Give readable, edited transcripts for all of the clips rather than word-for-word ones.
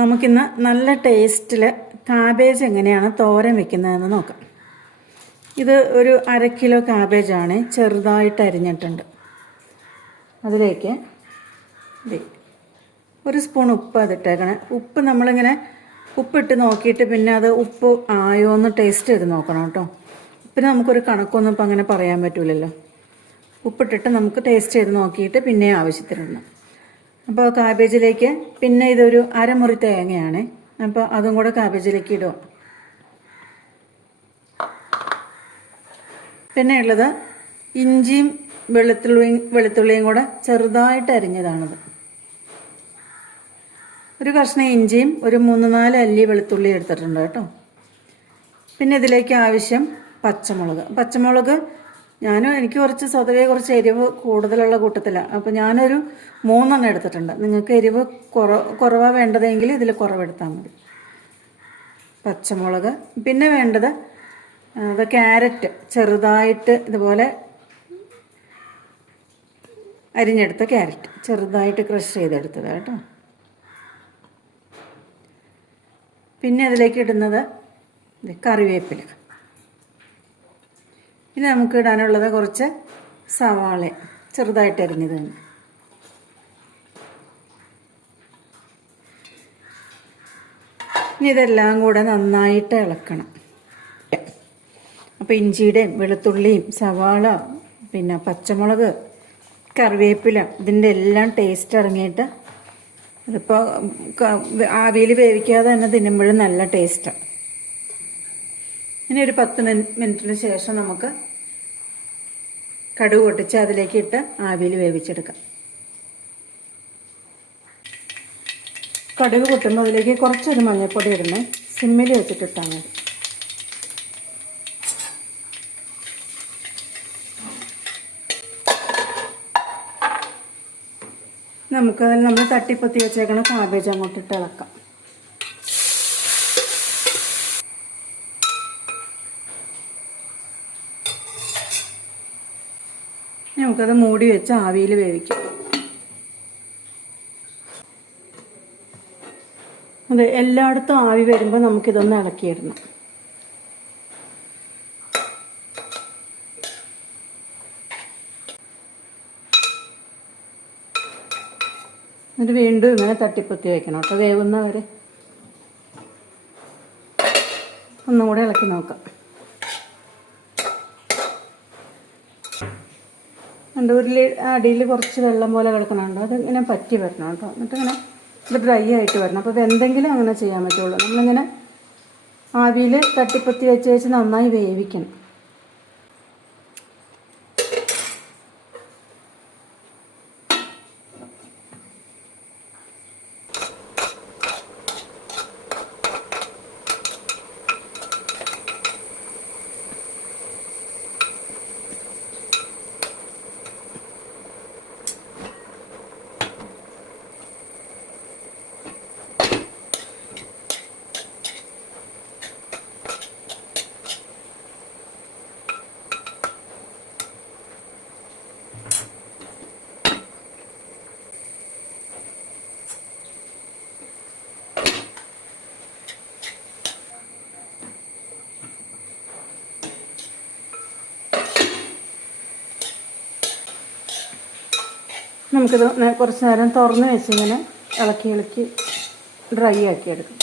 നമുക്കിന്ന് നല്ല ടേസ്റ്റിൽ കാബേജ് എങ്ങനെയാണ് തോരൻ വെക്കുന്നതെന്ന് നോക്കാം. ഇത് ഒരു 1/2 കിലോ കാബേജാണ്, ചെറുതായിട്ട് അരിഞ്ഞിട്ടുണ്ട്. അതിലേക്ക് ഒരു സ്പൂൺ ഉപ്പ് അതിട്ടേക്കണേ. ഉപ്പ് നമ്മളിങ്ങനെ ഉപ്പിട്ട് നോക്കിയിട്ട് പിന്നെ അത് ഉപ്പ് ആയോ എന്ന് ടേസ്റ്റ് ചെയ്ത് നോക്കണം കേട്ടോ. പിന്നെ നമുക്കൊരു കണക്കൊന്നും ഇപ്പം അങ്ങനെ പറയാൻ പറ്റില്ലല്ലോ. ഉപ്പിട്ടിട്ട് നമുക്ക് ടേസ്റ്റ് ചെയ്ത് നോക്കിയിട്ട് പിന്നെ ആവശ്യത്തിനിടണം. അപ്പോൾ കാബേജിലേക്ക് പിന്നെ ഇതൊരു 1/2 മുറി തേങ്ങയാണ്, അപ്പോൾ അതും കൂടെ കാബേജിലേക്ക് ഇടുക. പിന്നെ ഉള്ളത് ഇഞ്ചിയും വെളുത്തുള്ളിയും കൂടെ ചെറുതായിട്ട് അരിഞ്ഞതാണത്. ഒരു കഷ്ണം ഇഞ്ചിയും ഒരു 3-4 അല്ലി വെളുത്തുള്ളി എടുത്തിട്ടുണ്ട് കേട്ടോ. പിന്നെ ഇതിലേക്ക് ആവശ്യം പച്ചമുളക് എനിക്ക് സ്വതവേ കുറച്ച് എരിവ് കൂടുതലുള്ള കൂട്ടത്തിലാണ്. അപ്പോൾ ഞാനൊരു 3 എടുത്തിട്ടുണ്ട്. നിങ്ങൾക്ക് എരിവ് കുറവാ വേണ്ടതെങ്കിൽ ഇതിൽ കുറവെടുത്താൽ മതി. പച്ചമുളക്, പിന്നെ വേണ്ടത് ക്യാരറ്റ് ചെറുതായിട്ട് ഇതുപോലെ അരിഞ്ഞെടുത്ത ക്യാരറ്റ് ചെറുതായിട്ട് ക്രഷ് ചെയ്തെടുത്തത് കേട്ടോ. പിന്നെ അതിലേക്ക് ഇടുന്നത് കറിവേപ്പില. പിന്നെ നമുക്ക് ഇടാനുള്ളത് കുറച്ച് സവാള ചെറുതായിട്ട് അരിഞ്ഞത് തന്നെ. ഇനി ഇതെല്ലാം കൂടെ നന്നായിട്ട് ഇളക്കണം. അപ്പോൾ ഇഞ്ചിയുടെയും വെളുത്തുള്ളിയും സവാള പിന്നെ പച്ചമുളക് കറിവേപ്പില ഇതിൻ്റെ എല്ലാം ടേസ്റ്റ് ഇറങ്ങിയിട്ട് അതിപ്പോൾ ആവിയിൽ വേവിക്കാതെ തന്നെ തിന്നുമ്പോഴും നല്ല ടേസ്റ്റാണ്. ഇനി ഒരു 10 മിനിറ്റിന് ശേഷം നമുക്ക് കടുക് പൊട്ടിച്ച് അതിലേക്ക് ഇട്ട് ആവിയിൽ വേവിച്ചെടുക്കാം. കടുക് പൊട്ടുമ്പോൾ അതിലേക്ക് കുറച്ചൊരു മഞ്ഞൾപ്പൊടി ഇടണേ. സിമ്മിൽ വെച്ചിട്ടിട്ടാൽ മതി. നമുക്കതിൽ നമ്മൾ തട്ടിപ്പൊത്തി വെച്ചേക്കണ കാബേജ് അങ്ങോട്ടിട്ട് ഇളക്കാം. നമുക്കത് മൂടി വെച്ച് ആവിയിൽ വേവിക്കാം. അതെ, എല്ലായിടത്തും ആവി വരുമ്പോൾ നമുക്കിതൊന്ന് ഇളക്കിയിടണം. എന്നിട്ട് വീണ്ടും ഇങ്ങനെ തട്ടിപ്പൊത്തി വയ്ക്കണം കേട്ടോ. വേവുന്നവരെ ഒന്നും കൂടെ ഇളക്കി നോക്കാം. അടിയിൽ കുറച്ച് വെള്ളം പോലെ കിടക്കണുണ്ടോ, അതിങ്ങനെ പറ്റി വരണം കേട്ടോ. എന്നിട്ടിങ്ങനെ ഇത് ഡ്രൈ ആയിട്ട് വരണം. അപ്പോൾ എന്തെങ്കിലും അങ്ങനെ ചെയ്യാൻ പറ്റുള്ളൂ. നമ്മളിങ്ങനെ ആവിയിൽ തട്ടിപ്പൊത്തി വെച്ച് നന്നായി വേവിക്കണം. നമുക്കിത് കുറച്ച് നേരം തുറന്ന് വെച്ചിങ്ങനെ ഇളക്കി ഡ്രൈ ആക്കി എടുക്കും.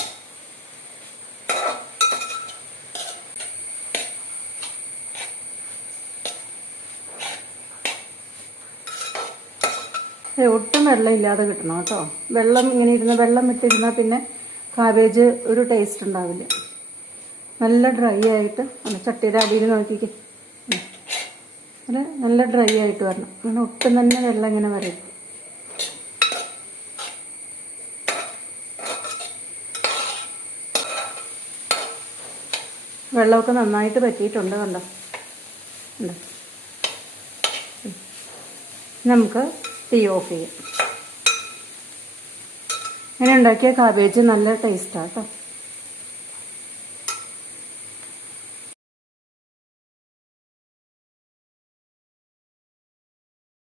ഒട്ടും വെള്ളം ഇല്ലാതെ കിട്ടണം കേട്ടോ. വെള്ളം വിട്ടിരുന്നാൽ പിന്നെ കാബേജ് ഒരു ടേസ്റ്റ് ഉണ്ടാവില്ല. നല്ല ഡ്രൈ ആയിട്ട് ചട്ടിയുടെ അടിയിൽ നോക്കിക്കേ, നല്ല ഡ്രൈ ആയിട്ട് വരണം. അങ്ങനെ ഒട്ടും തന്നെ വെള്ളം ഇങ്ങനെ വരരുത്. വെള്ളമൊക്കെ നന്നായിട്ട് പറ്റിയിട്ടുണ്ട് കണ്ടോ. നമുക്ക് തീ ഓഫ് ചെയ്യാം. ഇങ്ങനെ ഉണ്ടാക്കിയ കാബേജ് നല്ല ടേസ്റ്റാണ് കേട്ടോ.